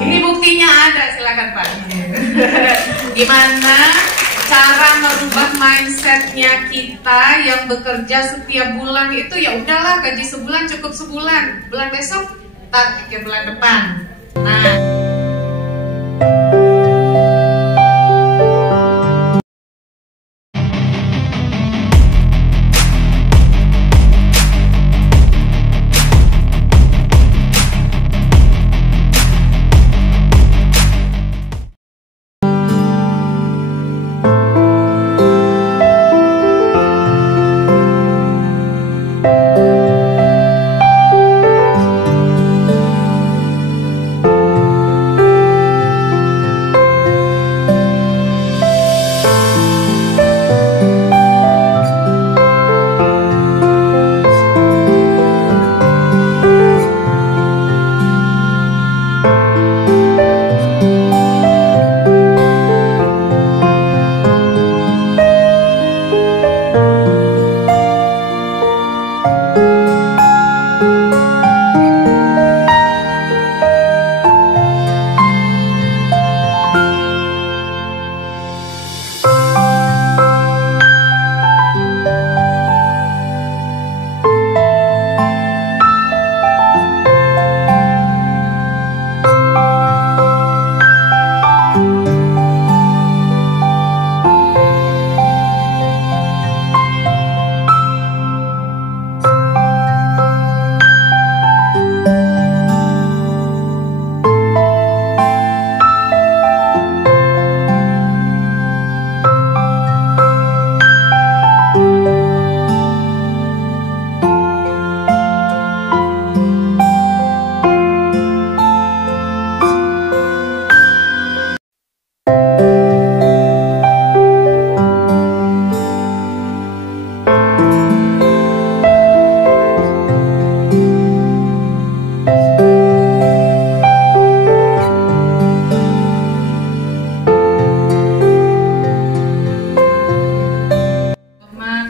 Ini buktinya ada, silakan Pak. Gimana cara merubah mindsetnya kita yang bekerja setiap bulan itu ya udahlah gaji sebulan cukup sebulan, bulan besok tak pikir bulan depan. Nah.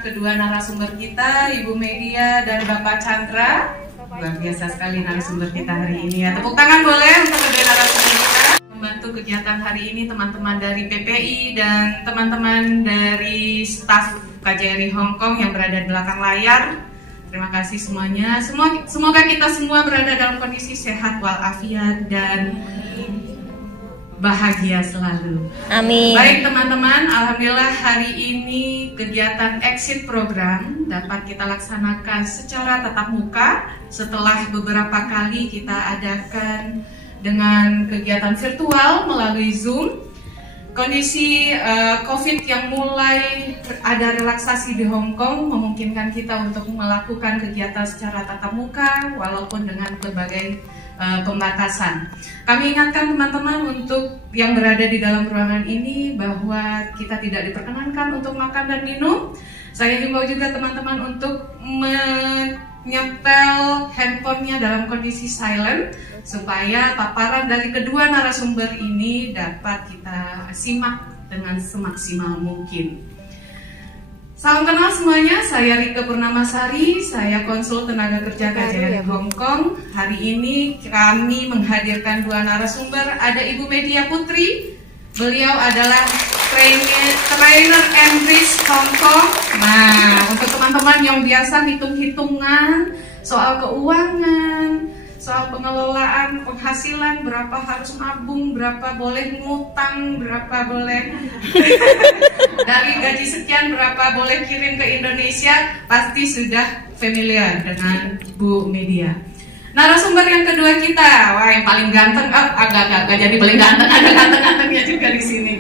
Kedua narasumber kita, Ibu Media dan Bapak Chandra. Luar biasa sekali narasumber kita hari ini ya. Tepuk tangan boleh untuk kedua narasumber kita. Membantu kegiatan hari ini teman-teman dari PPI dan teman-teman dari staf KJRI Hong Kong yang berada di belakang layar. Terima kasih semuanya. Semoga kita semua berada dalam kondisi sehat walafiat dan bahagia selalu. Amin. Baik teman-teman, alhamdulillah hari ini kegiatan exit program dapat kita laksanakan secara tatap muka setelah beberapa kali kita adakan dengan kegiatan virtual melalui Zoom. Kondisi COVID yang mulai ada relaksasi di Hong Kong memungkinkan kita untuk melakukan kegiatan secara tatap muka walaupun dengan berbagai pembatasan. Kami ingatkan teman-teman untuk yang berada di dalam ruangan ini bahwa kita tidak diperkenankan untuk makan dan minum. Saya himbau juga teman-teman untuk menyetel handphonenya dalam kondisi silent supaya paparan dari kedua narasumber ini dapat kita simak dengan semaksimal mungkin. Salam kenal semuanya, saya Rike Purnamasari, saya konsul tenaga kerja KJRI Hong Kong. Hari ini kami menghadirkan dua narasumber, ada Ibu Media Putri, beliau adalah trainer English Hong Kong. Nah, untuk teman-teman yang biasa hitung-hitungan soal keuangan, soal pengelolaan penghasilan, berapa harus nabung, berapa boleh ngutang, berapa boleh dari gaji sekian berapa boleh kirim ke Indonesia, pasti sudah familiar dengan Bu Media. Narasumber yang kedua kita, wah yang paling ganteng, agak jadi paling ganteng, ada ganteng-gantengnya juga di sini.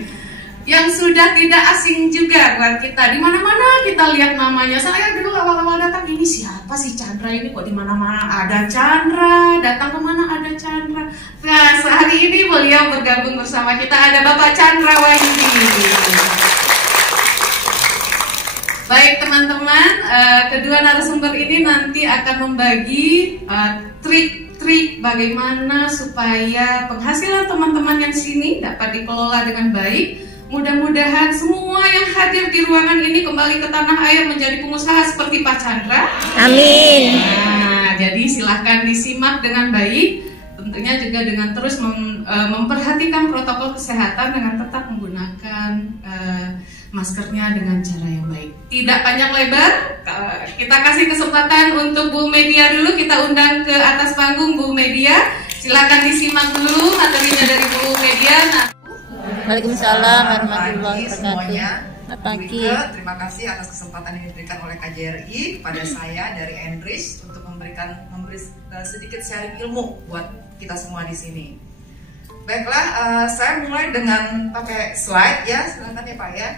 Yang sudah tidak asing juga buat kita, di mana-mana kita lihat namanya. Saya dulu awal-awal datang, ini siapa sih Chandra ini, kok di mana-mana ada Chandra, datang kemana ada Chandra. Nah, sehari ini beliau bergabung bersama kita, ada Bapak Chandra Wahyudi. Baik teman-teman, kedua narasumber ini nanti akan membagi trik-trik bagaimana supaya penghasilan teman-teman yang sini dapat dikelola dengan baik. Mudah-mudahan semua yang hadir di ruangan ini kembali ke tanah air menjadi pengusaha seperti Pak Chandra. Amin. Nah, jadi silakan silahkan disimak dengan baik. Tentunya juga dengan terus memperhatikan protokol kesehatan dengan tetap menggunakan maskernya dengan cara yang baik. Tidak panjang lebar, kita kasih kesempatan untuk Bu Media dulu. Kita undang ke atas panggung Bu Media. Silakan disimak dulu materinya dari Bu Media. Waalaikumsalam warahmatullahi semuanya. Pagi. Terima kasih atas kesempatan yang diberikan oleh KJRI kepada saya dari Enrich untuk memberi sedikit sharing ilmu buat kita semua di sini. Baiklah, saya mulai dengan pakai slide ya, silakan ya Pak ya.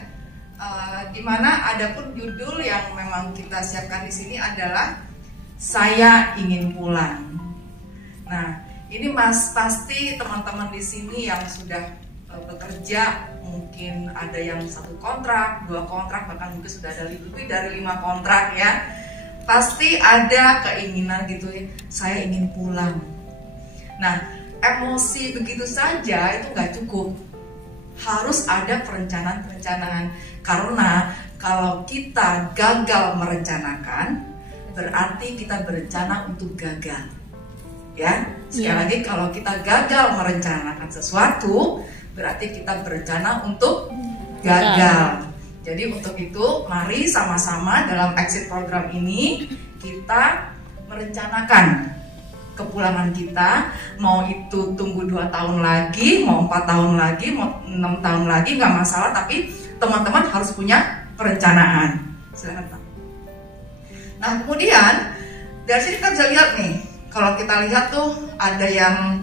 Dimana ada pun judul yang memang kita siapkan di sini adalah saya ingin pulang. Nah, ini pasti teman-teman di sini yang sudah bekerja, mungkin ada yang 1 kontrak, 2 kontrak, bahkan mungkin sudah ada lebih dari 5 kontrak ya. Pasti ada keinginan gitu ya, saya ingin pulang. Nah, emosi begitu saja itu nggak cukup. Harus ada perencanaan-perencanaan. Karena kalau kita gagal merencanakan, berarti kita berencana untuk gagal. Ya, sekali lagi kalau kita gagal merencanakan sesuatu, berarti kita berencana untuk gagal. Jadi untuk itu mari sama-sama dalam exit program ini kita merencanakan kepulangan kita. Mau itu tunggu 2 tahun lagi, mau 4 tahun lagi, mau 6 tahun lagi, nggak masalah. Tapi teman-teman harus punya perencanaan. Silakan Pak. Nah kemudian dari sini kita bisa lihat nih, kalau kita lihat tuh ada yang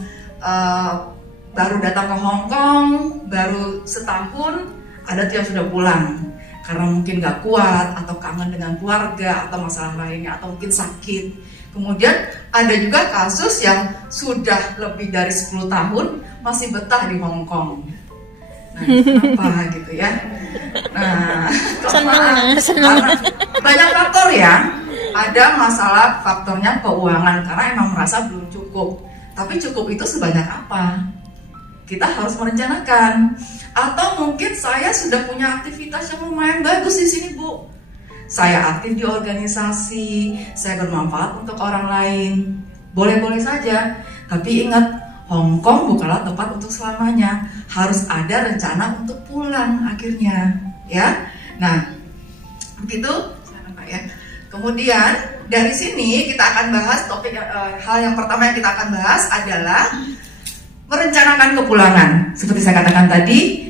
baru datang ke Hong Kong, baru setahun, ada tuh yang sudah pulang karena mungkin gak kuat atau kangen dengan keluarga atau masalah lainnya atau mungkin sakit. Kemudian ada juga kasus yang sudah lebih dari 10 tahun masih betah di Hong Kong. Nah, kenapa gitu ya? Nah, senang. Banyak faktor ya. Ada masalah faktornya keuangan karena emang merasa belum cukup. Tapi cukup itu sebanyak apa? Kita harus merencanakan. Atau mungkin saya sudah punya aktivitas yang lumayan bagus di sini, Bu. Saya aktif di organisasi, saya bermanfaat untuk orang lain. Boleh-boleh saja. Tapi ingat, Hong Kong bukanlah tempat untuk selamanya. Harus ada rencana untuk pulang akhirnya, ya. Nah, begitu, silakan Pak ya. Kemudian dari sini kita akan bahas topik hal yang pertama yang kita akan bahas adalah merencanakan kepulangan. Seperti saya katakan tadi,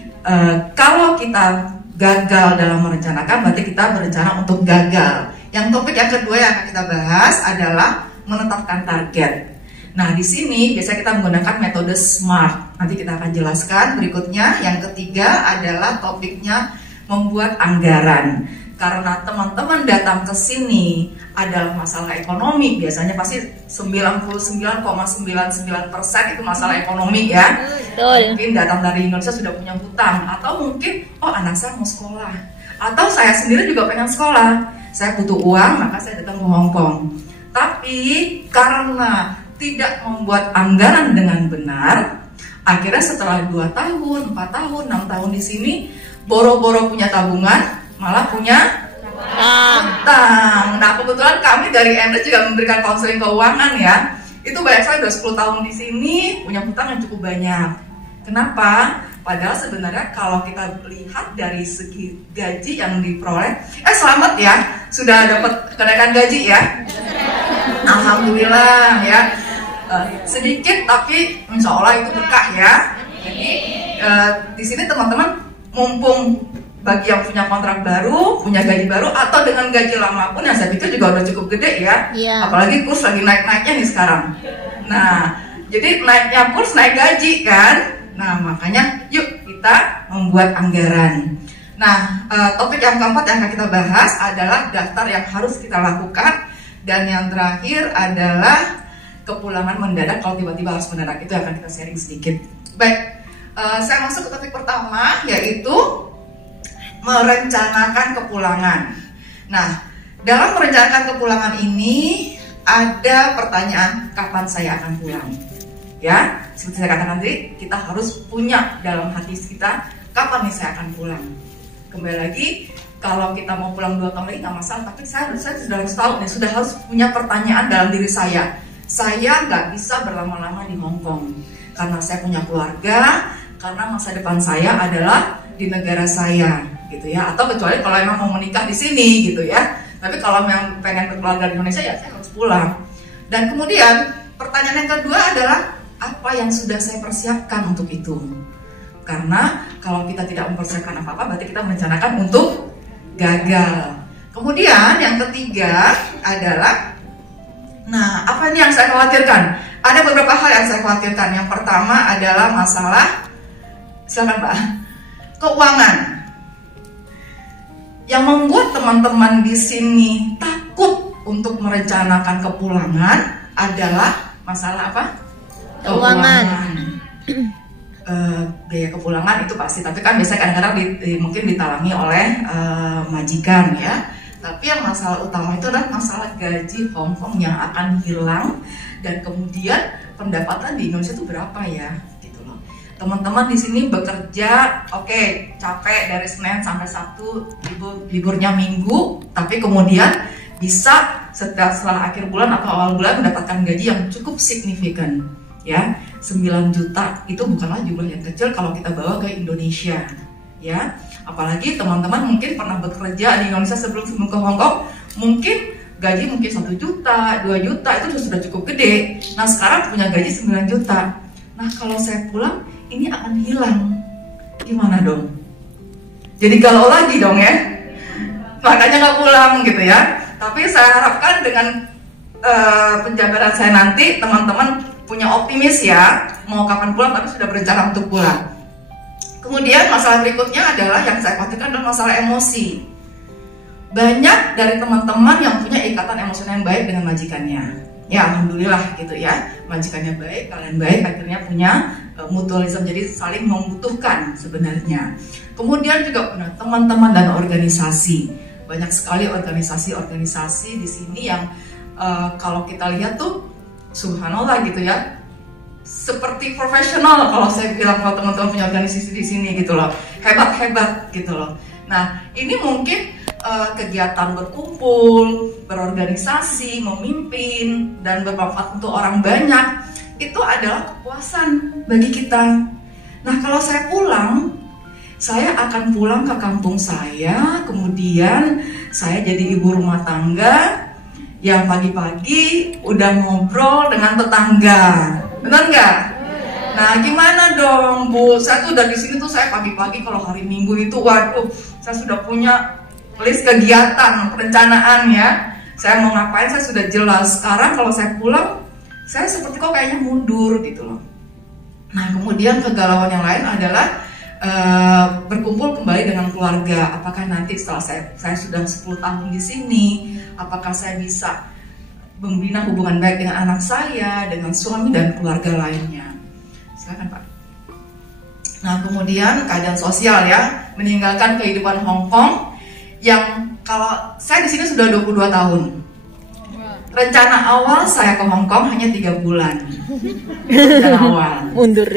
kalau kita gagal dalam merencanakan, berarti kita berencana untuk gagal. Yang topik yang kedua yang akan kita bahas adalah menetapkan target. Nah, di sini biasanya kita menggunakan metode SMART. Nanti kita akan jelaskan berikutnya. Yang ketiga adalah topiknya membuat anggaran. Karena teman-teman datang ke sini adalah masalah ekonomi, biasanya pasti 99,99% itu masalah ekonomi ya. Betul. Mungkin datang dari Indonesia sudah punya hutang, atau mungkin anak saya mau sekolah, atau saya sendiri juga pengen sekolah, saya butuh uang maka saya datang ke Hong Kong. Tapi karena tidak membuat anggaran dengan benar, akhirnya setelah 2 tahun, 4 tahun, 6 tahun di sini, boro-boro punya tabungan, malah punya hutang. Nah, kebetulan kami dari Enrich juga memberikan konseling keuangan ya. Itu banyak sekali, udah 10 tahun di sini punya hutang yang cukup banyak. Kenapa? Padahal sebenarnya kalau kita lihat dari segi gaji yang diperoleh, selamat ya, sudah dapat kenaikan gaji ya. Alhamdulillah ya. Sedikit tapi insya Allah itu berkah ya. Jadi di sini teman-teman mumpung bagi yang punya kontrak baru, punya gaji baru, atau dengan gaji lama pun yang saya pikir juga udah cukup gede ya. Apalagi kurs lagi naik-naiknya nih sekarang. Nah, jadi naiknya kurs naik gaji kan. Nah, makanya yuk kita membuat anggaran. Nah, topik yang keempat yang akan kita bahas adalah daftar yang harus kita lakukan. Dan yang terakhir adalah kepulangan mendadak kalau tiba-tiba harus mendadak. Itu akan kita sharing sedikit. Baik, saya masuk ke topik pertama, yaitu merencanakan kepulangan. Nah, dalam merencanakan kepulangan ini ada pertanyaan, kapan saya akan pulang? Ya, seperti saya katakan tadi, kita harus punya dalam hati kita, kapan nih saya akan pulang? Kembali lagi, kalau kita mau pulang 2 tahun lagi nggak masalah, tapi saya sudah harus tahu nih, sudah harus punya pertanyaan dalam diri saya, saya nggak bisa berlama-lama di Hong Kong karena saya punya keluarga, karena masa depan saya adalah di negara saya, gitu ya. Atau kecuali kalau emang mau menikah di sini, gitu ya. Tapi kalau memang pengen berkeluarga di Indonesia, ya saya harus pulang. Dan kemudian pertanyaan yang kedua adalah apa yang sudah saya persiapkan untuk itu? Karena kalau kita tidak mempersiapkan apa-apa, berarti kita merencanakan untuk gagal. Kemudian yang ketiga adalah, nah apa ini yang saya khawatirkan? Ada beberapa hal yang saya khawatirkan. Yang pertama adalah masalah, silakan Pak, keuangan. Yang membuat teman-teman di sini takut untuk merencanakan kepulangan adalah masalah apa? Keuangan. Biaya kepulangan itu pasti, tapi kan biasanya kadang-kadang mungkin ditalangi oleh majikan ya. Tapi yang masalah utama itu adalah masalah gaji Hong Kong yang akan hilang, dan kemudian pendapatan di Indonesia itu berapa ya, gitu loh. Teman-teman di sini bekerja, oke, capek dari Senin sampai Sabtu, liburnya Minggu, tapi kemudian bisa setelah akhir bulan atau awal bulan mendapatkan gaji yang cukup signifikan, ya. 9 juta itu bukanlah jumlah yang kecil kalau kita bawa ke Indonesia, ya. Apalagi teman-teman mungkin pernah bekerja di Indonesia sebelum ke Hong Kong, mungkin gaji mungkin 1 juta, 2 juta itu sudah cukup gede. Nah sekarang punya gaji 9 juta. Nah kalau saya pulang ini akan hilang, gimana dong? Jadi galau lagi dong ya. Makanya nggak pulang gitu ya. Tapi saya harapkan dengan penjabaran saya nanti teman-teman punya optimis ya, mau kapan pulang tapi sudah berencana untuk pulang. Kemudian masalah berikutnya adalah yang saya khawatirkan adalah masalah emosi. Banyak dari teman-teman yang punya ikatan emosional yang baik dengan majikannya. Ya alhamdulillah gitu ya, majikannya baik, kalian baik, akhirnya punya mutualisme, jadi saling membutuhkan sebenarnya. Kemudian juga punya teman-teman dan organisasi. Banyak sekali organisasi-organisasi di sini yang kalau kita lihat tuh subhanallah gitu ya, seperti profesional kalau saya bilang, kalau teman-teman punya organisasi di sini gitu loh, hebat-hebat gitu loh. Nah ini mungkin kegiatan berkumpul, berorganisasi, memimpin, dan bermanfaat untuk orang banyak, itu adalah kepuasan bagi kita. Nah kalau saya pulang, saya akan pulang ke kampung saya, kemudian saya jadi ibu rumah tangga yang pagi-pagi udah ngobrol dengan tetangga. Benar nggak? Nah gimana dong Bu, saya tuh udah di sini tuh saya pagi-pagi kalau hari Minggu itu waduh, saya sudah punya list kegiatan, perencanaan ya. Saya mau ngapain saya sudah jelas. Sekarang kalau saya pulang, saya seperti kok kayaknya mundur gitu loh. Nah kemudian kegalauan yang lain adalah berkumpul kembali dengan keluarga. Apakah nanti setelah saya sudah 10 tahun di sini, apakah saya bisa membina hubungan baik dengan anak saya, dengan suami dan keluarga lainnya. Silakan Pak. Nah kemudian keadaan sosial ya, meninggalkan kehidupan Hong Kong yang kalau saya di sini sudah 22 tahun. Rencana awal saya ke Hong Kong hanya 3 bulan. Rencana awal. Mundur.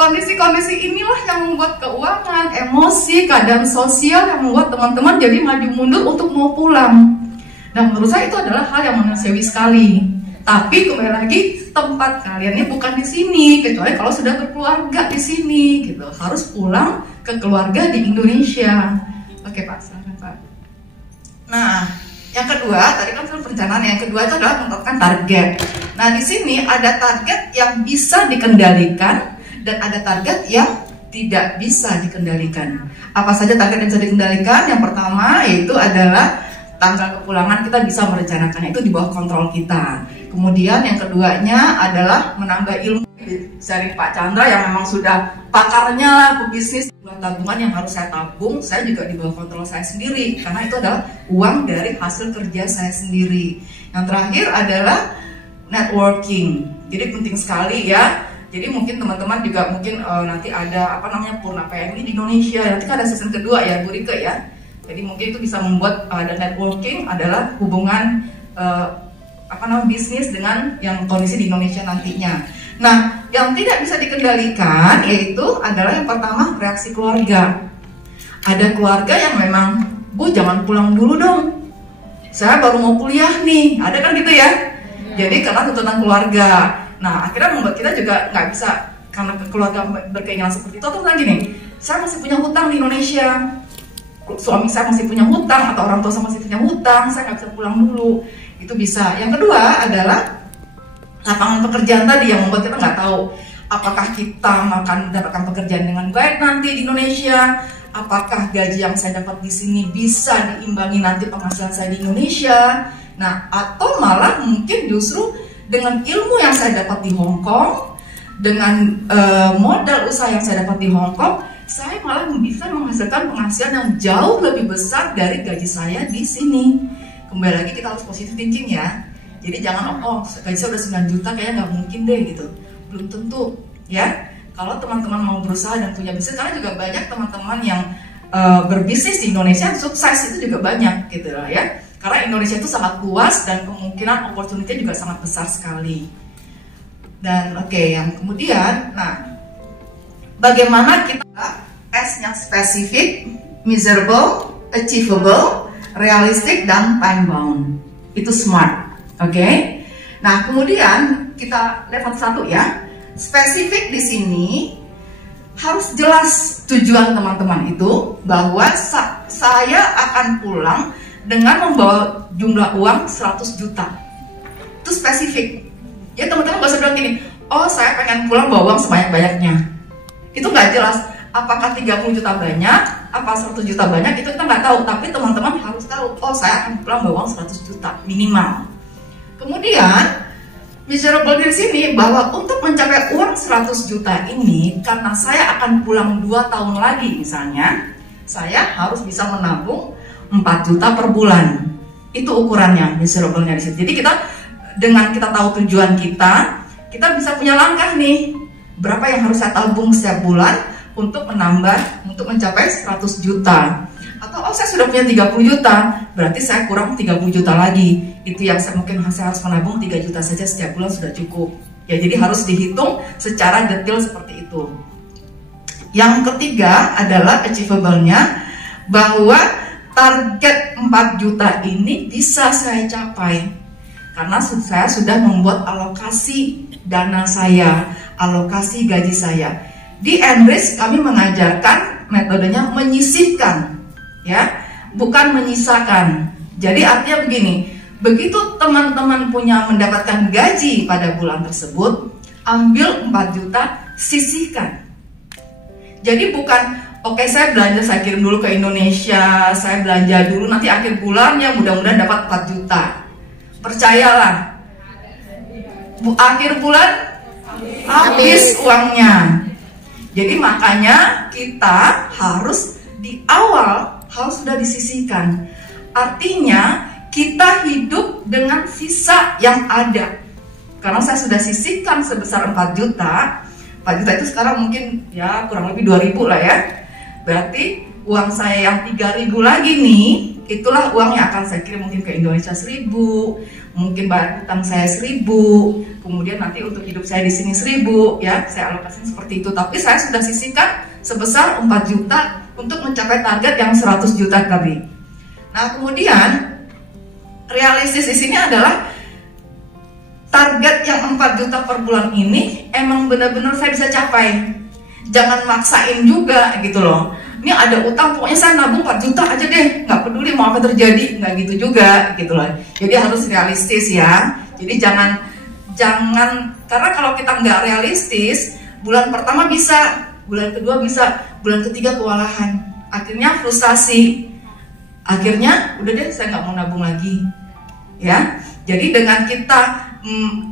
Kondisi-kondisi inilah yang membuat keuangan, emosi, keadaan sosial yang membuat teman-teman jadi maju mundur untuk mau pulang. Dan menurut saya itu adalah hal yang manusiawi sekali. Tapi kembali lagi, tempat kalian ini bukan di sini, kecuali kalau sudah berkeluarga di sini gitu. Harus pulang ke keluarga di Indonesia. Oke Pak, silakan Pak. Nah, yang kedua, tadi kan soal perencanaan, yang kedua itu adalah menentukan target. Nah, di sini ada target yang bisa dikendalikan dan ada target yang tidak bisa dikendalikan. Apa saja target yang bisa dikendalikan? Yang pertama yaitu adalah tanggal kepulangan, kita bisa merencanakannya, itu di bawah kontrol kita. Kemudian yang keduanya adalah menambah ilmu dari Pak Chandra yang memang sudah pakarnya lah pebisnis. Tabungan yang harus saya tabung, saya juga di bawah kontrol saya sendiri, karena itu adalah uang dari hasil kerja saya sendiri. Yang terakhir adalah networking. Jadi penting sekali ya. Jadi mungkin teman-teman juga mungkin nanti ada Purna PMI di Indonesia. Nanti kan ada season kedua ya Bu Rike ya. Jadi mungkin itu bisa membuat ada networking adalah hubungan bisnis dengan yang kondisi di Indonesia nantinya. Nah, yang tidak bisa dikendalikan yaitu adalah yang pertama reaksi keluarga. Ada keluarga yang memang, Bu jangan pulang dulu dong, saya baru mau kuliah nih, ada kan gitu ya. Jadi karena tuntutan keluarga. Nah, akhirnya membuat kita juga nggak bisa, karena keluarga berkeinginan seperti itu. Atau misalnya gini, saya masih punya hutang di Indonesia, suami saya masih punya hutang, atau orang tua saya masih punya hutang, saya nggak bisa pulang dulu. Itu bisa. Yang kedua adalah lapangan pekerjaan tadi yang membuat kita nggak tahu apakah kita akan mendapatkan pekerjaan dengan baik nanti di Indonesia, apakah gaji yang saya dapat di sini bisa diimbangi nanti penghasilan saya di Indonesia. Nah, atau malah mungkin justru dengan ilmu yang saya dapat di Hong Kong, dengan modal usaha yang saya dapat di Hong Kong, saya malah bisa menghasilkan penghasilan yang jauh lebih besar dari gaji saya di sini. Kembali lagi kita harus positive thinking ya. Jadi jangan gaji saya udah 9 juta kayaknya nggak mungkin deh gitu. Belum tentu ya. Kalau teman-teman mau berusaha dan punya bisnis, karena juga banyak teman-teman yang berbisnis di Indonesia sukses itu juga banyak gitu lah ya. Karena Indonesia itu sangat luas dan kemungkinan opportunity juga sangat besar sekali. Dan yang kemudian, nah bagaimana kita S-nya spesifik, measurable, achievable, realistic, dan time bound. Itu SMART. Nah, kemudian kita level 1 ya. Spesifik di sini harus jelas tujuan teman-teman itu bahwa saya akan pulang dengan membawa jumlah uang 100 juta. Itu spesifik. Ya teman-teman gak usah bilang gini, saya pengen pulang bawa uang sebanyak-banyaknya. Itu nggak jelas. Apakah 30 juta banyak, apa 100 juta banyak, itu kita nggak tahu. Tapi teman-teman harus tahu, saya akan pulang bawa uang 100 juta minimal. Kemudian measurable di sini bahwa untuk mencapai uang 100 juta ini, karena saya akan pulang 2 tahun lagi misalnya, saya harus bisa menabung 4 juta per bulan. Itu ukurannya, measurable-nya di situ. Jadi kita dengan kita tahu tujuan kita bisa punya langkah nih, berapa yang harus saya tabung setiap bulan untuk mencapai 100 juta. Atau saya sudah punya 30 juta, berarti saya kurang 30 juta lagi. Itu yang saya harus menabung 3 juta saja setiap bulan sudah cukup. Ya, jadi harus dihitung secara detail seperti itu. Yang ketiga adalah achievable-nya, bahwa target 4 juta ini bisa saya capai karena saya sudah membuat alokasi dana saya, alokasi gaji saya. Di Enrich kami mengajarkan metodenya menyisihkan, ya, bukan menyisakan. Jadi artinya begini, begitu teman-teman mendapatkan gaji pada bulan tersebut, ambil 4 juta, sisihkan. Jadi bukan saya belanja, saya kirim dulu ke Indonesia, saya belanja dulu, nanti akhir bulan ya mudah-mudahan dapat 4 juta. Percayalah, akhir bulan habis uangnya. Jadi makanya kita harus di awal harus sudah disisihkan. Artinya kita hidup dengan sisa yang ada. Karena saya sudah sisihkan sebesar 4 juta. 4 juta itu sekarang mungkin ya kurang lebih 2.000 lah ya. Berarti uang saya yang 3.000 lagi nih, itulah uang yang akan saya kirim mungkin ke Indonesia 1.000, mungkin bayar hutang saya 1.000, kemudian nanti untuk hidup saya di sini 1.000, ya saya alokasikan seperti itu. Tapi saya sudah sisihkan sebesar 4 juta untuk mencapai target yang 100 juta tadi. Nah kemudian realistis di sini adalah target yang 4 juta per bulan ini emang benar-benar saya bisa capai. Jangan maksain juga gitu loh. Ini ada utang, pokoknya saya nabung 4 juta aja deh, nggak peduli mau apa terjadi, nggak gitu juga gitu loh. Jadi harus realistis ya. Jadi jangan karena kalau kita nggak realistis, bulan pertama bisa, bulan kedua bisa, bulan ketiga kewalahan, akhirnya frustasi, akhirnya udah deh saya nggak mau nabung lagi ya. Jadi dengan kita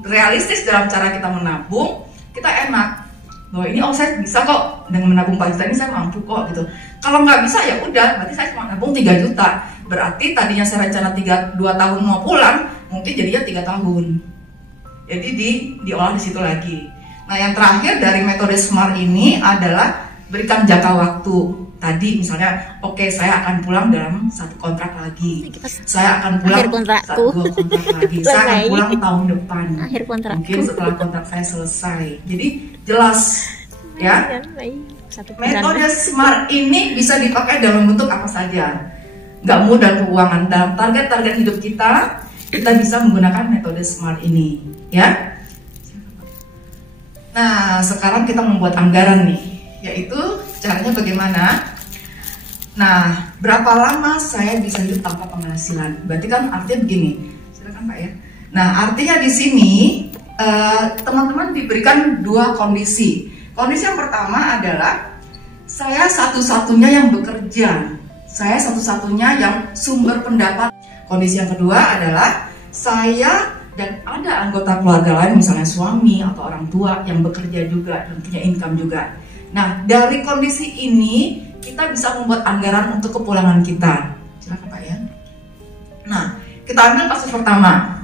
realistis dalam cara kita menabung, kita enak bahwa ini saya bisa kok dengan menabung 4 juta ini saya mampu kok gitu. Kalau nggak bisa ya udah, berarti saya cuma nabung 3 juta, berarti tadinya saya rencana 2 tahun mau pulang, mungkin jadinya 3 tahun. Jadi diolah di situ lagi. Nah yang terakhir dari metode SMART ini adalah berikan jangka waktu. Tadi misalnya, oke, saya akan pulang dalam 1 kontrak lagi. Saya akan pulang 2 kontrak lagi. Saya akan pulang tahun depan. Mungkin setelah kontrak saya selesai. Jadi jelas ya. Metode SMART ini bisa dipakai dalam bentuk apa saja. Nggak mudah keuangan. Dalam target-target hidup kita bisa menggunakan metode SMART ini ya. Nah sekarang kita membuat anggaran nih, yaitu caranya bagaimana? Nah, berapa lama saya bisa hidup tanpa penghasilan? Berarti kan artinya begini, silakan Pak ya. Nah, artinya di sini teman-teman diberikan 2 kondisi. Kondisi yang pertama adalah saya satu-satunya yang bekerja, saya satu-satunya yang sumber pendapat. Kondisi yang kedua adalah saya dan ada anggota keluarga lain, misalnya suami atau orang tua yang bekerja juga dan punya income juga. Nah, dari kondisi ini kita bisa membuat anggaran untuk kepulangan kita. Silakan Pak ya. Nah, kita ambil kasus pertama.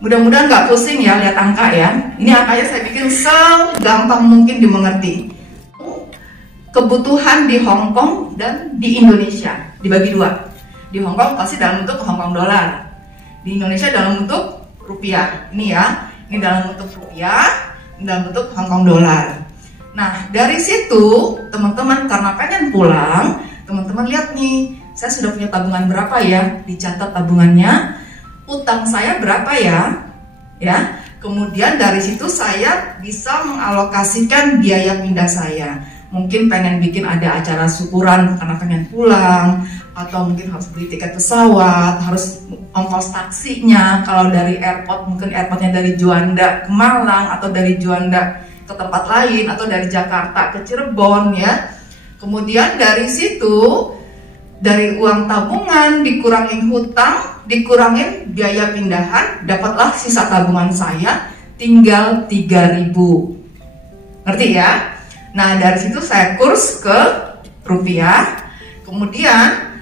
Mudah-mudahan nggak pusing ya lihat angka ya. Ini angkanya saya bikin segampang mungkin dimengerti. Kebutuhan di Hong Kong dan di Indonesia dibagi 2. Di Hong Kong pasti dalam bentuk Hong Kong dolar. Di Indonesia dalam bentuk rupiah. Ini ya, ini dalam bentuk rupiah, ini dalam bentuk Hong Kong dolar. Nah, dari situ teman-teman karena pengen pulang, teman-teman lihat nih, saya sudah punya tabungan berapa ya? Dicatat tabungannya, utang saya berapa ya? Ya. Kemudian dari situ saya bisa mengalokasikan biaya pindah saya. Mungkin pengen bikin ada acara syukuran karena pengen pulang, atau mungkin harus beli tiket pesawat, harus ongkos taksinya. Kalau dari airport, mungkin airportnya dari Juanda ke Malang, atau dari Juanda ke tempat lain, atau dari Jakarta ke Cirebon ya. Kemudian dari situ, dari uang tabungan dikurangin hutang, dikurangin biaya pindahan, dapatlah sisa tabungan saya tinggal 3.000. Ngerti ya? Nah dari situ saya kurs ke rupiah. Kemudian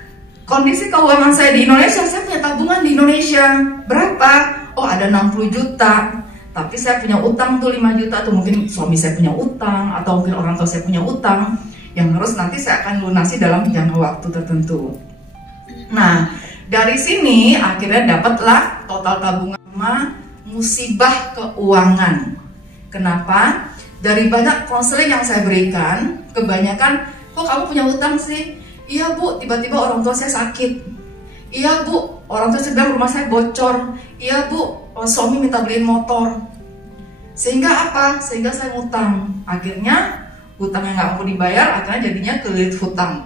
kondisi keuangan saya di Indonesia, saya punya tabungan di Indonesia berapa? Oh ada 60 juta. Tapi saya punya utang tuh 5 juta, atau mungkin suami saya punya utang, atau mungkin orang tua saya punya utang yang harus nanti saya akan lunasi dalam jangka waktu tertentu. Nah dari sini akhirnya dapatlah total tabungan musibah keuangan. Kenapa? Dari banyak konseling yang saya berikan, kebanyakan, kok kamu punya utang sih? Iya Bu, tiba-tiba orang tua saya sakit. Iya Bu, orang tua saya bilang rumah saya bocor. Iya Bu, suami minta beliin motor. Sehingga apa? Sehingga saya ngutang. Akhirnya hutang yang nggak mampu dibayar, akhirnya jadinya kelilit hutang.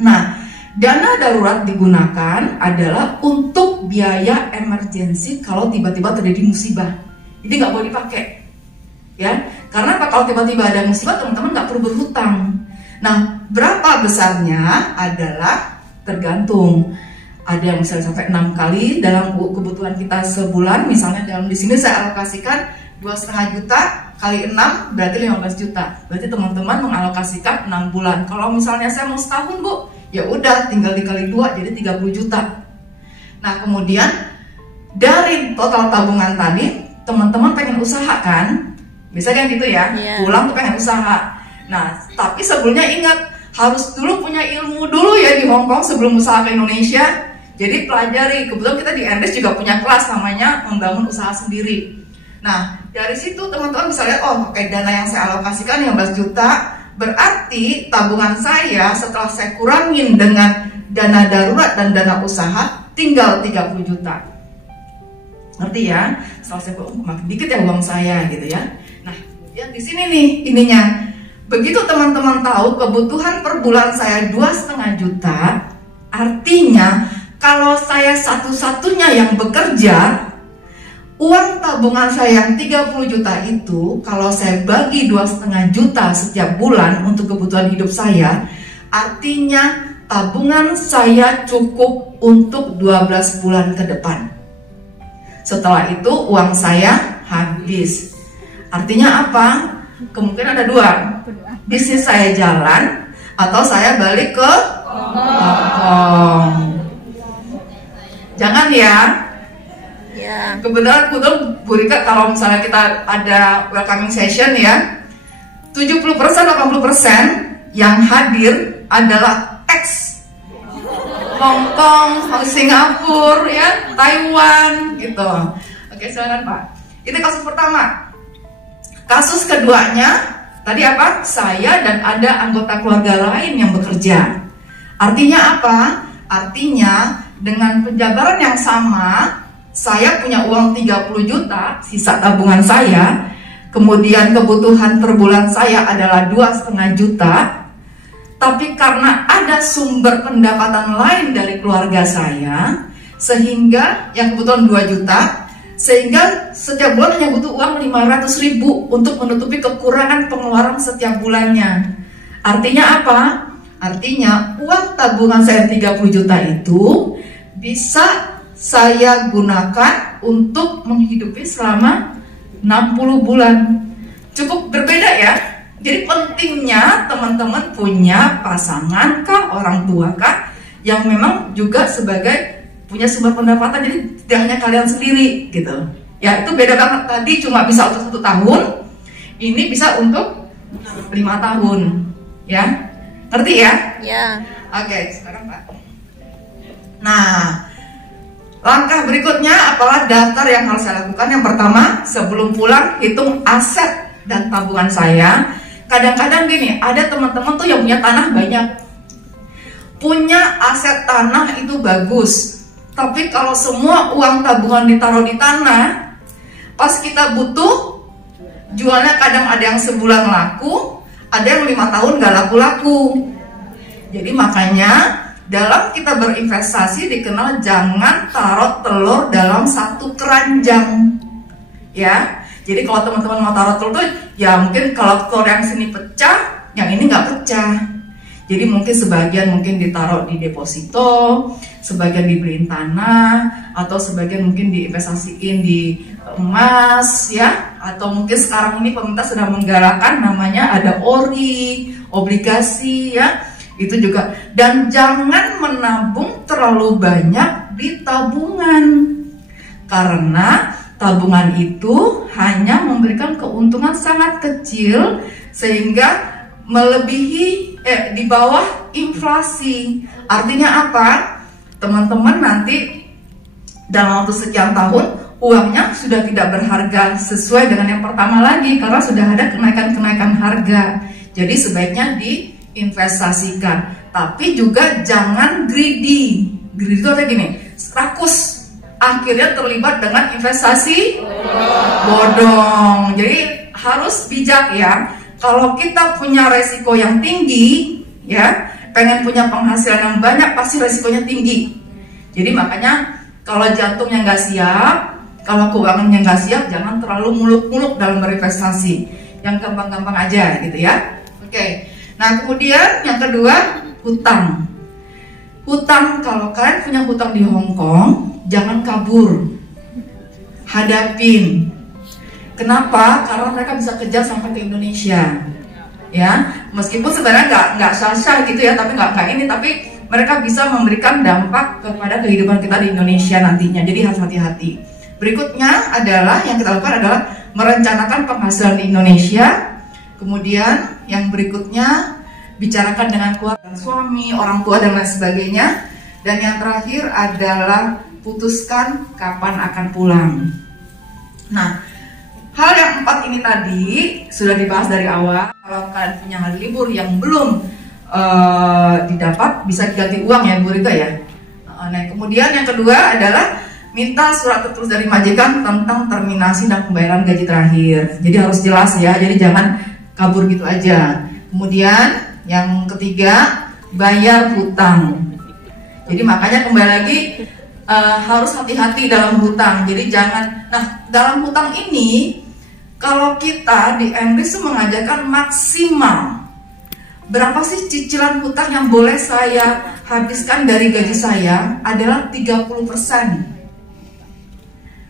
Nah, dana darurat digunakan adalah untuk biaya emergensi kalau tiba-tiba terjadi musibah. Jadi nggak boleh dipakai. Ya, karena kalau tiba-tiba ada musibah, teman-teman nggak perlu berhutang. Nah, berapa besarnya adalah tergantung. Ada yang misalnya sampai 6 kali dalam kebutuhan kita sebulan. Misalnya dalam di sini saya alokasikan 2,5 juta kali 6 berarti 15 juta. Berarti teman-teman mengalokasikan 6 bulan. Kalau misalnya saya mau setahun Bu, ya udah tinggal dikali 2 jadi 30 juta. Nah, kemudian dari total tabungan tadi, teman-teman pengen usaha kan? Biasanya kan gitu ya, pulang tuh pengen usaha. Nah, tapi sebelumnya ingat, harus dulu punya ilmu dulu ya di Hong Kong sebelum usaha ke Indonesia. Jadi pelajari, kebetulan kita di NDES juga punya kelas namanya membangun usaha sendiri. Nah, dari situ teman-teman bisa lihat, oh oke, dana yang saya alokasikan 15 juta, berarti tabungan saya setelah saya kurangin dengan dana darurat dan dana usaha, tinggal 30 juta. Ngerti ya? Setelah saya makin dikit ya uang saya gitu ya. Nah, kemudian di sini nih ininya. Begitu teman-teman tahu kebutuhan per bulan saya 2,5 juta, artinya kalau saya satu-satunya yang bekerja, uang tabungan saya yang 30 juta itu kalau saya bagi 2,5 juta setiap bulan untuk kebutuhan hidup saya, artinya tabungan saya cukup untuk 12 bulan ke depan. Setelah itu uang saya habis. Artinya apa? Kemungkinan ada dua. Bisnis saya jalan atau saya balik ke Hongkong. Jangan ya. Ya. Kebetulan Bu Rika kalau misalnya kita ada welcoming session ya, 70-80% yang hadir adalah ex Hongkong, Singapura, ya, Taiwan, gitu. Oke, silakan Pak. Itu kasus pertama. Kasus keduanya, tadi apa? Saya dan ada anggota keluarga lain yang bekerja. Artinya apa? Artinya dengan penjabaran yang sama, saya punya uang 30 juta, sisa tabungan saya, kemudian kebutuhan per bulan saya adalah 2,5 juta. Tapi karena ada sumber pendapatan lain dari keluarga saya, sehingga yang kebetulan 2 juta, sehingga setiap bulan hanya butuh uang 500.000 untuk menutupi kekurangan pengeluaran setiap bulannya. Artinya apa? Artinya uang tabungan saya 30 juta itu bisa saya gunakan untuk menghidupi selama 60 bulan. Cukup berbeda ya. Jadi pentingnya teman-teman punya pasangan kah, orang tua kah, yang memang juga sebagai punya sumber pendapatan. Jadi tidak hanya kalian sendiri gitu. Ya itu beda banget. Tadi cuma bisa untuk 1 tahun, ini bisa untuk 5 tahun. Ya, ngerti ya? Ya. Oke, sekarang Pak. Nah, langkah berikutnya apalah daftar yang harus saya lakukan. Yang pertama, sebelum pulang hitung aset dan tabungan saya. Kadang-kadang gini, ada teman-teman tuh yang punya tanah banyak, punya aset tanah itu bagus, tapi kalau semua uang tabungan ditaruh di tanah, pas kita butuh jualnya kadang ada yang sebulan laku, ada yang 5 tahun gak laku-laku. Jadi makanya dalam kita berinvestasi dikenal jangan taruh telur dalam satu keranjang, ya. Jadi kalau teman-teman mau taruh telur tuh, ya mungkin kalau telur yang sini pecah, yang ini nggak pecah. Jadi mungkin sebagian mungkin ditaruh di deposito, sebagian dibeliin tanah, atau sebagian mungkin diinvestasiin di emas, ya. Atau mungkin sekarang ini pemerintah sedang menggalakkan namanya ada ORI, obligasi, ya. Itu juga. Dan jangan menabung terlalu banyak di tabungan, karena tabungan itu hanya memberikan keuntungan sangat kecil sehingga melebihi di bawah inflasi. Artinya apa? Teman-teman nanti dalam waktu sekian tahun uangnya sudah tidak berharga sesuai dengan yang pertama lagi karena sudah ada kenaikan-kenaikan harga. Jadi sebaiknya diinvestasikan. Tapi juga jangan greedy. Greedy itu artinya gini, rakus. Akhirnya terlibat dengan investasi bodong. Jadi harus bijak ya. Kalau kita punya resiko yang tinggi, ya, pengen punya penghasilan yang banyak, pasti resikonya tinggi. Jadi makanya kalau jantungnya nggak siap, kalau keuangannya nggak siap, jangan terlalu muluk-muluk dalam berinvestasi. Yang gampang-gampang aja gitu ya. Oke. Nah kemudian yang kedua, hutang. Hutang, kalau kalian punya hutang di Hongkong, jangan kabur, hadapin. Kenapa? Karena mereka bisa kejar sampai ke Indonesia, ya. Meskipun sebenarnya nggak sah-sah gitu ya, tapi nggak ini, tapi mereka bisa memberikan dampak kepada kehidupan kita di Indonesia nantinya. Jadi harus hati-hati. Berikutnya adalah yang kita lakukan adalah merencanakan penghasilan di Indonesia. Kemudian yang berikutnya bicarakan dengan keluarga, suami, orang tua dan lain sebagainya. Dan yang terakhir adalah putuskan kapan akan pulang. Nah, hal yang 4 ini tadi sudah dibahas dari awal. Kalau kalian punya hari libur yang belum didapat, bisa diganti uang ya Bu Rika ya. Nah, kemudian yang kedua adalah minta surat tertulis dari majikan tentang terminasi dan pembayaran gaji terakhir. Jadi harus jelas ya, jadi jangan kabur gitu aja. Kemudian yang ketiga, bayar hutang. Jadi makanya kembali lagi harus hati-hati dalam hutang. Jadi jangan, nah dalam hutang ini kalau kita di MRIS mengajarkan maksimal berapa sih cicilan hutang yang boleh saya habiskan dari gaji saya adalah 30%.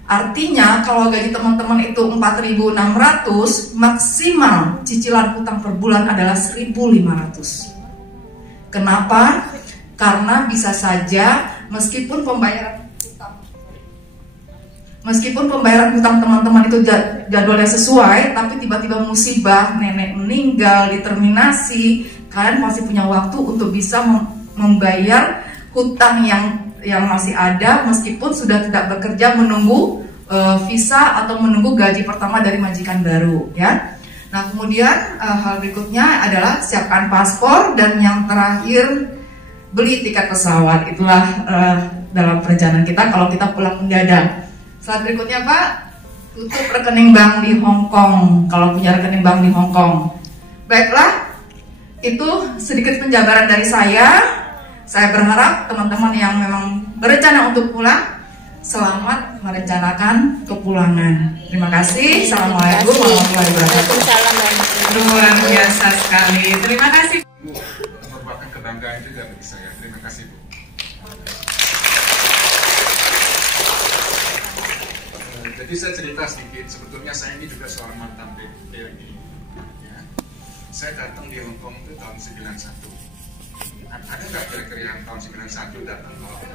Artinya kalau gaji teman-teman itu 4.600, maksimal cicilan hutang per bulan adalah 1.500. Kenapa? Karena bisa saja meskipun pembayaran hutang teman-teman itu jadwalnya sesuai, tapi tiba-tiba musibah, nenek meninggal, diterminasi, kalian masih punya waktu untuk bisa membayar hutang yang masih ada meskipun sudah tidak bekerja menunggu visa atau menunggu gaji pertama dari majikan baru ya. Nah kemudian hal berikutnya adalah siapkan paspor, dan yang terakhir beli tiket pesawat. Itulah dalam perencanaan kita kalau kita pulang mendadak. Slide berikutnya Pak, tutup rekening bank di Hong Kong kalau punya rekening bank di Hong Kong. Baiklah, itu sedikit penjabaran dari saya. Saya berharap teman-teman yang memang berencana untuk pulang, selamat merencanakan kepulangan. Terima kasih. Assalamualaikum warahmatullahi wabarakatuh. Luar biasa sekali. Terima kasih. Merupakan kebanggaan juga bagi saya. Terima kasih Bu. Jadi saya cerita sedikit. Sebetulnya saya ini juga seorang mantan PLG. Ya. Saya datang di Hong Kong itu tahun 91. Ada nggak kira-kira yang tahun 91 datang ke Hong Kong?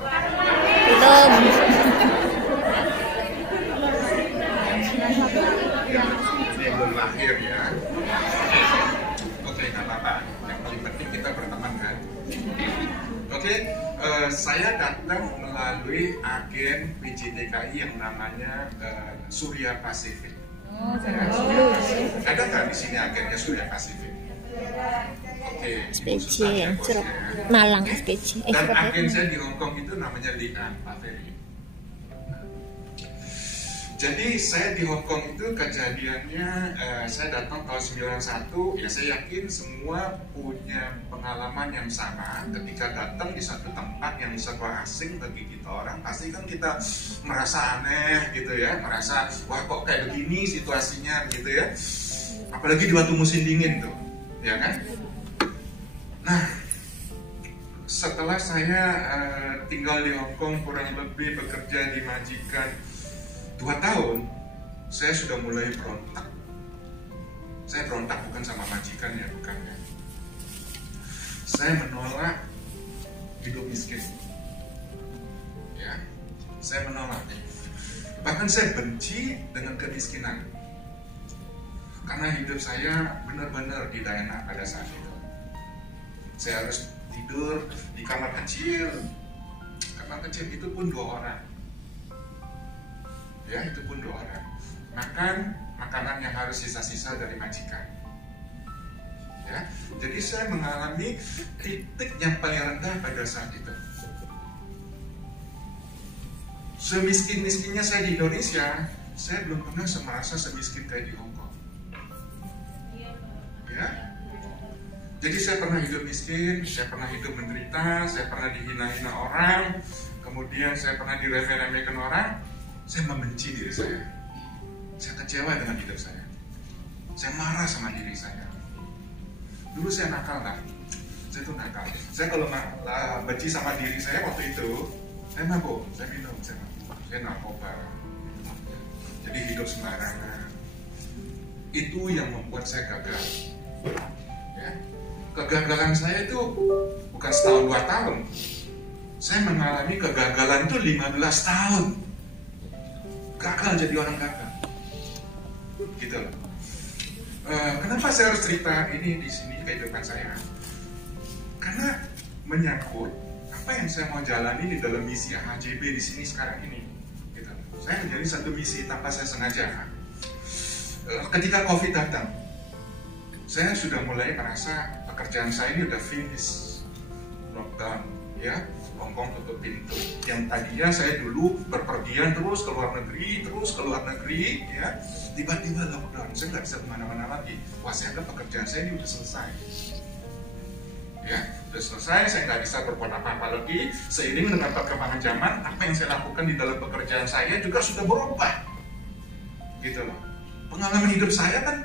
Ini belum lahir ya. Oke, nggak apa-apa. Yang paling penting kita berteman kan. Oke, saya datang melalui agen PJDKI yang namanya Surya Pacific. Ada nggak di sini agennya Surya Pacific? Oke, SPC, Malang SPC. Dan agen saya di Hong Kong itu namanya Lian, Pak Ferry. Jadi saya di Hong Kong itu kejadiannya saya datang tahun 91. Ya saya yakin semua punya pengalaman yang sama. Ketika datang di satu tempat yang serba asing bagi kita orang, pasti kan kita merasa aneh gitu ya, merasa wah kok kayak begini situasinya gitu ya. Apalagi di waktu musim dingin tuh, ya kan? Nah, setelah saya tinggal di Hong Kong kurang lebih bekerja di majikan 2 tahun, saya sudah mulai berontak. Saya berontak bukan sama majikan ya, bukan ya. Saya menolak hidup miskin. Ya, saya menolak. Bahkan saya benci dengan kemiskinan. Karena hidup saya benar-benar didayana pada saat itu. Saya harus tidur di kamar kecil. Kamar kecil itu pun 2 orang. Ya, itu pun 2 orang. Makan makanan yang harus sisa-sisa dari majikan. Ya, jadi saya mengalami titik yang paling rendah pada saat itu. Semiskin-miskinnya saya di Indonesia, saya belum pernah merasa semiskin kayak di Hong Kong. Ya, jadi saya pernah hidup miskin, saya pernah hidup menderita, saya pernah dihina-hina orang, kemudian saya pernah diremeh-remehkan orang. Saya membenci diri saya kecewa dengan hidup saya marah sama diri saya. Dulu saya nakal kan, saya tuh nakal. Saya kalau benci sama diri saya waktu itu, saya mabuk, saya minum, saya narkoba, jadi hidup sembarangan. Itu yang membuat saya gagal. Ya. Kegagalan saya itu bukan setahun 2 tahun. Saya mengalami kegagalan itu 15 tahun. Gagal jadi orang gagal, gitu loh. Kenapa saya harus cerita ini di sini kehidupan saya? Karena menyangkut apa yang saya mau jalani di dalam misi HJB di sini sekarang ini. Gitu. Saya menjadi satu misi tanpa saya sengaja. Ketika COVID datang, saya sudah mulai merasa pekerjaan saya ini udah finish, lockdown, ya. Hongkong tutup pintu. Yang tadinya saya dulu berpergian terus ke luar negeri, ya, tiba-tiba lockdown, saya nggak bisa kemana-mana lagi. Wah, saya anggap pekerjaan saya ini udah selesai. Ya, udah selesai, saya nggak bisa berbuat apa-apa lagi. Seiring dengan perkembangan zaman, apa yang saya lakukan di dalam pekerjaan saya juga sudah berubah, gitu loh. Pengalaman hidup saya kan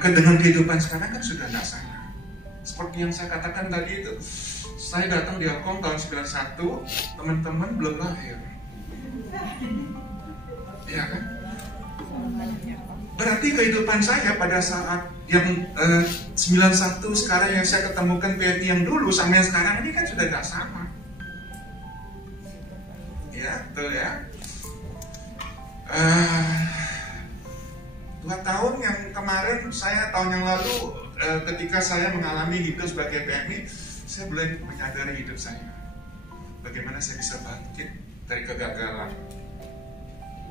dengan kehidupan sekarang kan sudah nggak sama. Seperti yang saya katakan tadi itu, saya datang di Hongkong tahun 91, teman-teman belum lahir. Iya kan? Berarti kehidupan saya pada saat yang 91 sekarang yang saya ketemukan PNI yang dulu sama yang sekarang ini kan sudah nggak sama. Ya, betul ya. 2 tahun yang kemarin, tahun yang lalu, ketika saya mengalami hidup sebagai PMI, saya mulai menyadari hidup saya. Bagaimana saya bisa bangkit dari kegagalan.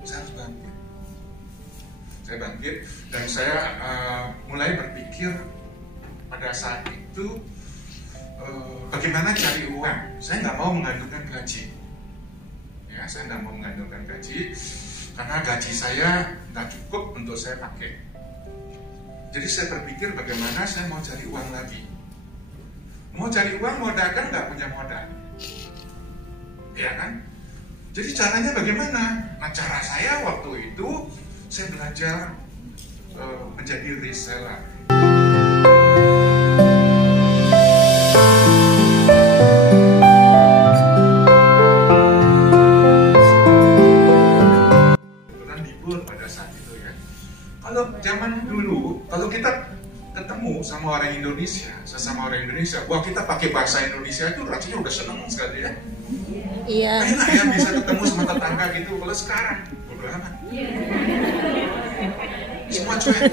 Saya harus bangkit. Saya bangkit dan saya mulai berpikir pada saat itu bagaimana cari uang. Saya nggak mau menggantungkan gaji. Ya, saya nggak mau menggantungkan gaji karena gaji saya nggak cukup untuk saya pakai. Jadi saya berpikir bagaimana saya mau cari uang lagi. Mau cari uang, mau dagang nggak punya modal, ya kan? Jadi caranya bagaimana? Nah, cara saya waktu itu saya belajar menjadi reseller. Kebetulan libur pada saat itu ya. Kalau zaman dulu, kalau kita ketemu sama orang Indonesia, sesama orang Indonesia, wah kita pakai bahasa Indonesia itu rasanya udah seneng sekali ya. Iya. Enak ya bisa ketemu sama tetangga gitu. Kalau sekarang, bodo amat. Semua cuek.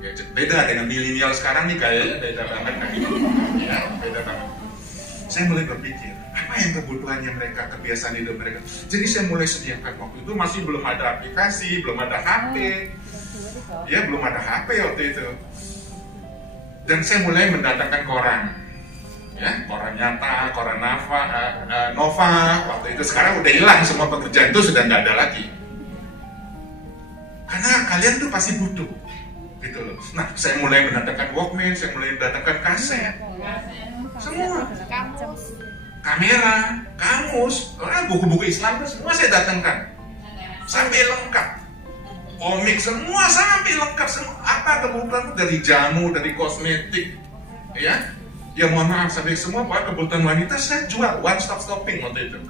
gadget. Beda dengan milenial sekarang nih, kayaknya beda banget kan. Ya, beda banget. Saya mulai berpikir, apa yang kebutuhannya mereka, kebiasaan hidup mereka. Jadi saya mulai sediakan. Waktu itu masih belum ada aplikasi, belum ada HP. Ya, belum ada HP waktu itu. Dan saya mulai mendatangkan koran. Ya, koran Nyata, koran Nova, waktu itu. Sekarang udah hilang, semua pekerjaan itu sudah nggak ada lagi. Karena kalian tuh pasti butuh, gitu loh. Nah, saya mulai mendatangkan Walkman, saya mulai mendatangkan kaset, semua, kamera, kamus, buku-buku Islam tuh semua saya datangkan, sampai lengkap, komik semua sampai lengkap, semua apa kebutuhan dari jamu, dari kosmetik, ya. Ya mohon maaf, sampai semua kebutuhan wanita saya jual, one stop shopping waktu itu.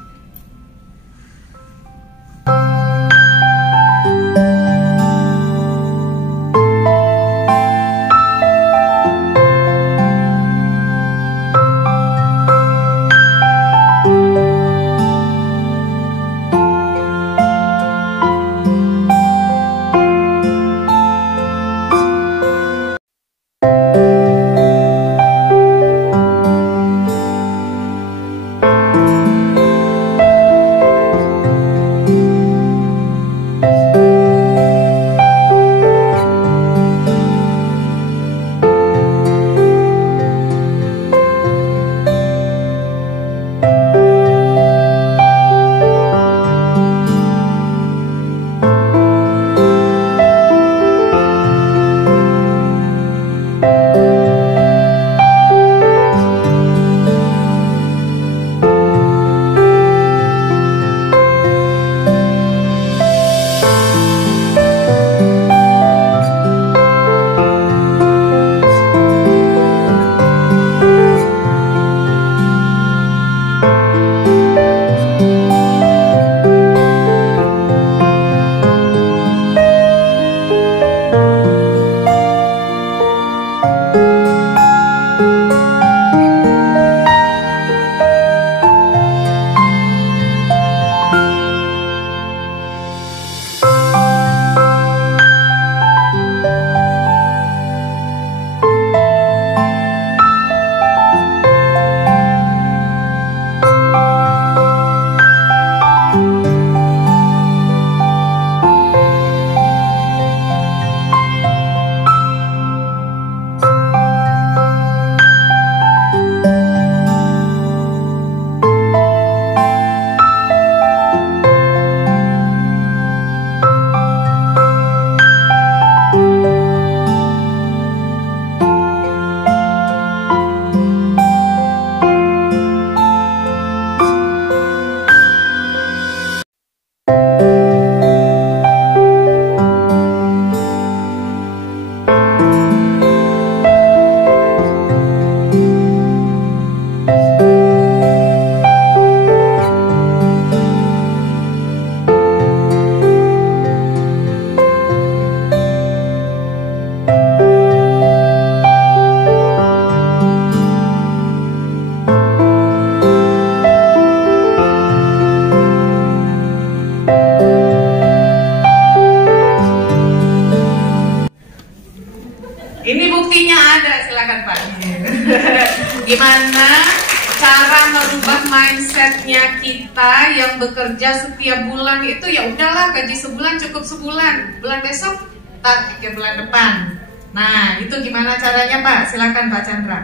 Gimana cara merubah mindsetnya kita yang bekerja setiap bulan itu, ya udahlah gaji sebulan cukup sebulan, bulan besok tak pikir bulan depan. Nah itu gimana caranya Pak? Silakan Pak Chandra.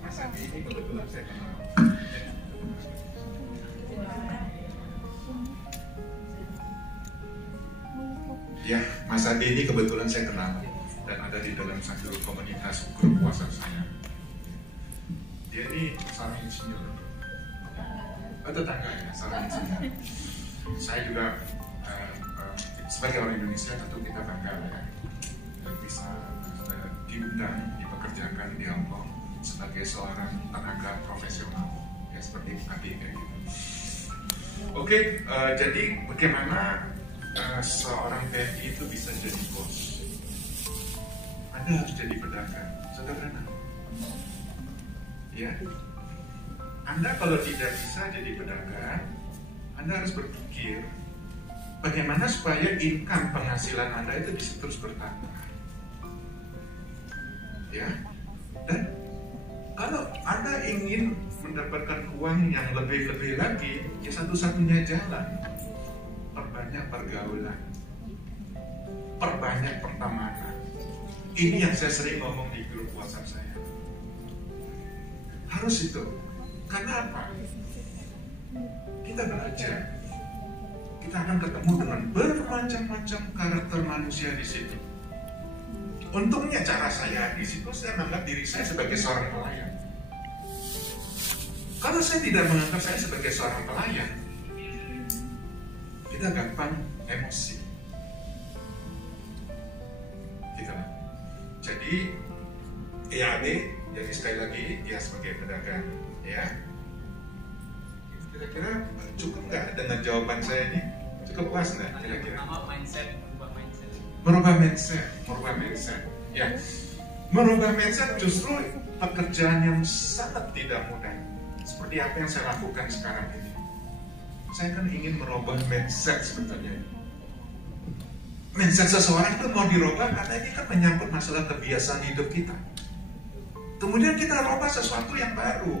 Mas Andi ini kebetulan saya kenal. Ya, Mas Andi ini kebetulan saya kenal dan ada di dalam satu komunitas grup WhatsApp saya. Dia ini seorang insinyur, tetangga ya, seorang insinyur. Saya juga sebagai orang Indonesia tentu kita bangga ya, bisa diundang, dipekerjakan di Hong Kong sebagai seorang tenaga profesional, ya seperti tadi kayak gitu. Oke, jadi bagaimana seorang PNI itu bisa jadi bos? Anda harus jadi pedagang, sederhana. Ya, Anda kalau tidak bisa jadi pedagang, Anda harus berpikir bagaimana supaya income penghasilan Anda itu bisa terus bertambah. Ya. Dan kalau Anda ingin mendapatkan uang yang lebih-lebih lagi, ya satu-satunya jalan, perbanyak pergaulan, perbanyak pertemanan. Ini yang saya sering ngomong di grup WhatsApp saya. Harus itu. Karena apa? Kita belajar. Kita akan ketemu dengan bermacam-macam karakter manusia di situ. Untungnya cara saya di situ, saya menganggap diri saya sebagai seorang pelayan. Kalau saya tidak menganggap saya sebagai seorang pelayan, kita gampang emosi. Gitu lah. Jadi, EAD, jadi sekali lagi, ya sebagai pedagang, ya. Kira-kira cukup nggak dengan jawaban saya ini? Cukup puas nggak kira-kira? Merubah mindset. Ya, merubah mindset justru pekerjaan yang sangat tidak mudah. Seperti apa yang saya lakukan sekarang ini. Saya kan ingin merubah mindset sebetulnya. Mindset seseorang itu mau dirubah karena ini kan menyangkut masalah kebiasaan hidup kita. Kemudian kita rubah sesuatu yang baru.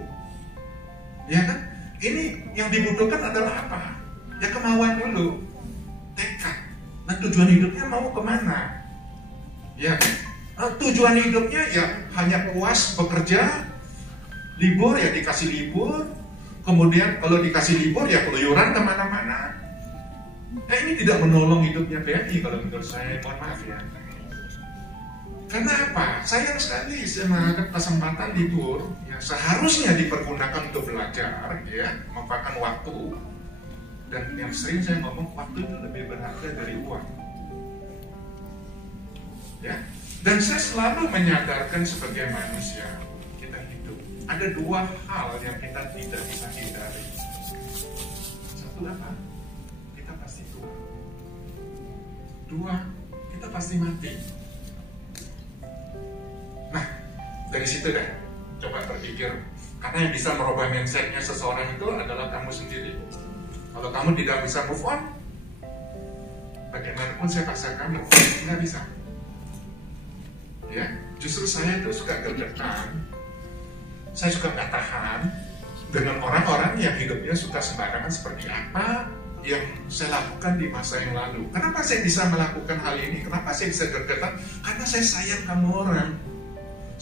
Ya kan? Ini yang dibutuhkan adalah apa? Ya kemauan dulu, tekad. Nah tujuan hidupnya mau kemana? Ya, tujuan hidupnya ya hanya puas bekerja, libur ya dikasih libur, kemudian kalau dikasih libur ya keluyuran kemana-mana. Nah ini tidak menolong hidupnya BNI kalau menurut saya, mohon maaf ya. Karena apa? Sayang sekali saya menganggap kesempatan libur yang seharusnya dipergunakan untuk belajar, ya, memakan waktu. Dan yang sering saya ngomong, waktu itu lebih berharga dari uang. Ya. Dan saya selalu menyadarkan sebagai manusia, kita hidup. Ada dua hal yang kita tidak bisa hindari. Satu apa? Kita pasti tua. Dua, kita pasti mati. Nah, dari situ deh, coba berpikir. Karena yang bisa merubah mindsetnya seseorang itu adalah kamu sendiri. Kalau kamu tidak bisa move on, bagaimanapun saya paksa kamu, nggak bisa. Ya, justru saya itu suka gergetan, saya suka nggak tahan dengan orang-orang yang hidupnya suka sembarangan seperti apa yang saya lakukan di masa yang lalu. Kenapa saya bisa melakukan hal ini? Kenapa saya bisa gergetan? Karena saya sayang kamu orang.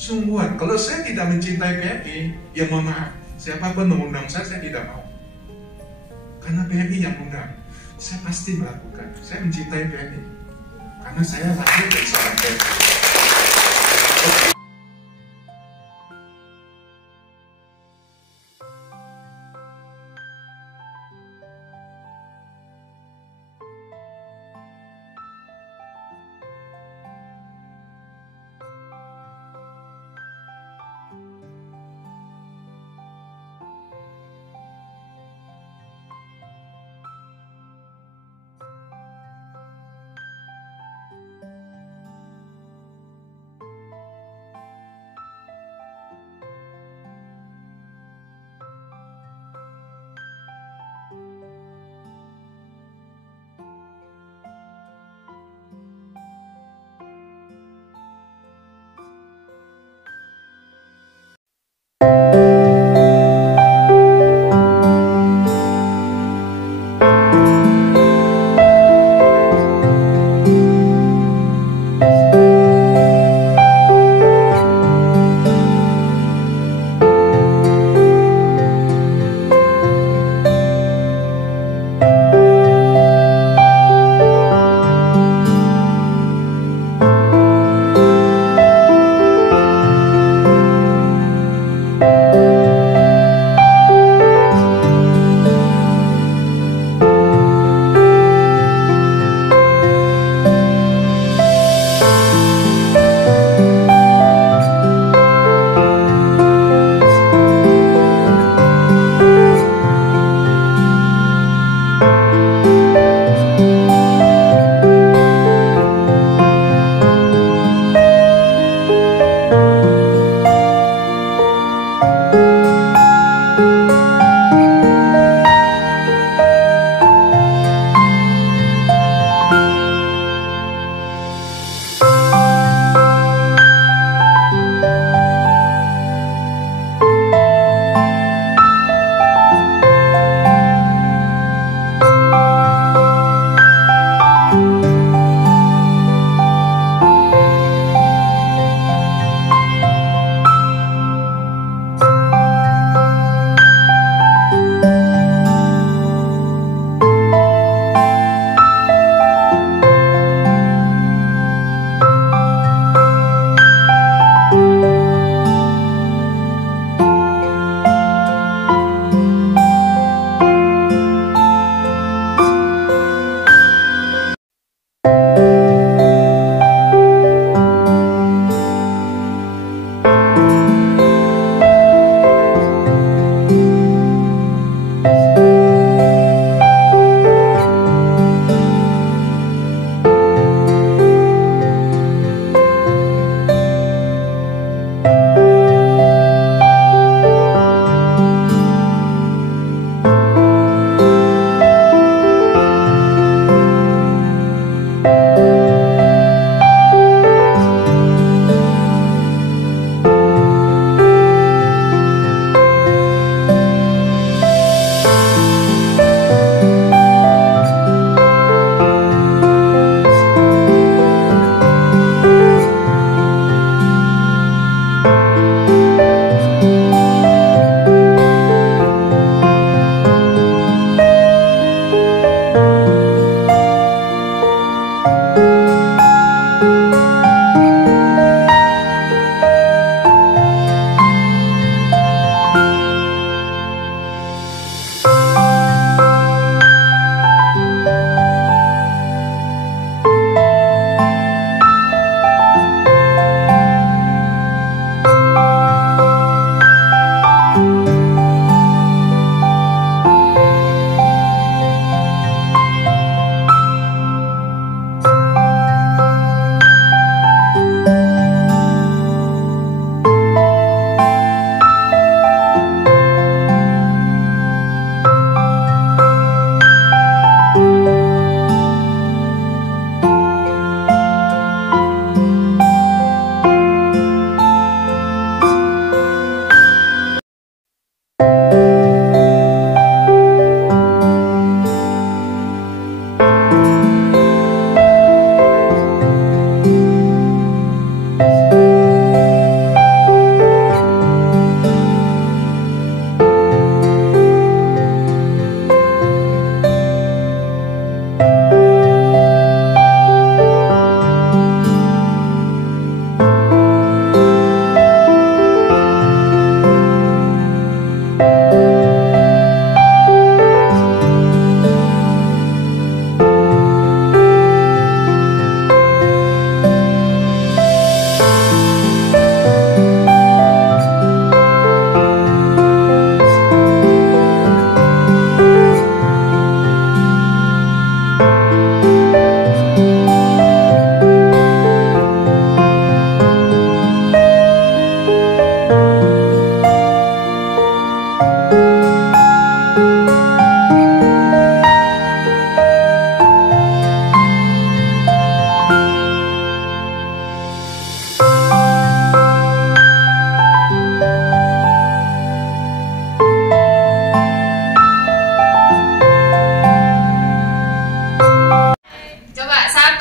Sungguhan, kalau saya tidak mencintai BNI, ya mohon maaf, siapapun mengundang saya tidak mau. Karena BNI yang undang, saya pasti melakukan. Saya mencintai BNI, karena saya lahir dari seorang BNI.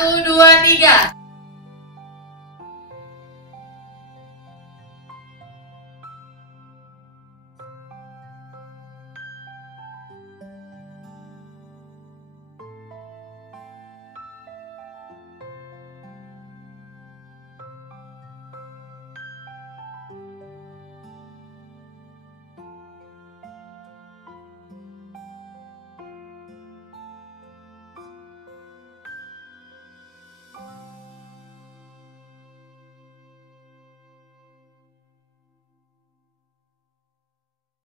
1, 2, 3.